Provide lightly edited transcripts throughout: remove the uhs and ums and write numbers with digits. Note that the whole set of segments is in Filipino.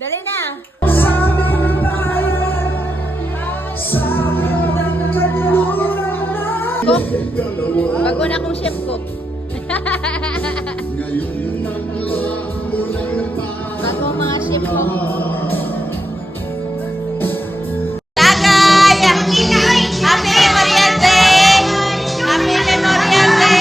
Dali na. Cook. Bago na akong chef cook. Bago mga chef cook. Tagay! Happy Memorial Day! Happy Memorial Day!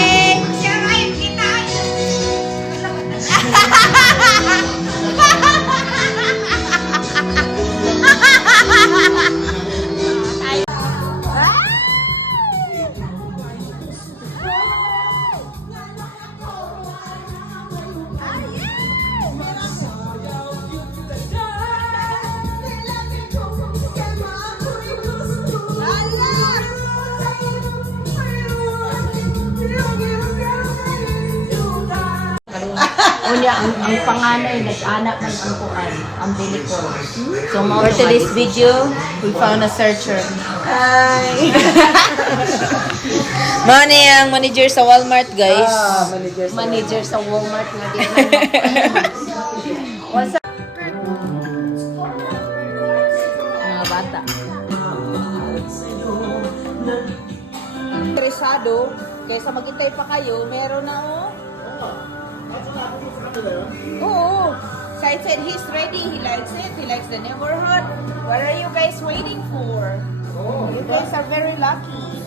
Unya, ang panganay, nag-anak ng angkuhan, ang bilikon. So, For today's video, we found a searcher. Hi! Mani ang manager sa Walmart, guys. Manager sa Walmart nga din. What's up? Mga bata. Interesado, kaysa maghintay pa kayo, meron na Oo. So I said he's ready. He likes it. He likes the neighborhood. What are you guys waiting for? You guys are very lucky.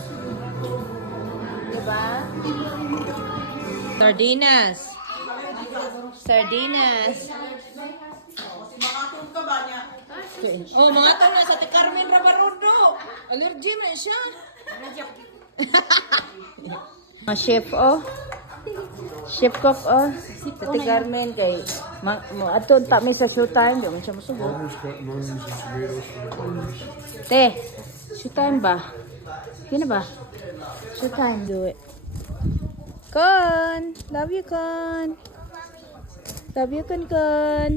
Diba? Sardinas. Sardinas. Oh, mga tong na sa Carmen Rabarondo. Allergy na siya. Chef, oh. Chef cook, oh. Sa Carmen kay aton ta mi sa showtime, di man siya musubo. Te, showtime ba? Kina ba? Showtime, do it. Con, love you, Con. Love you, Con.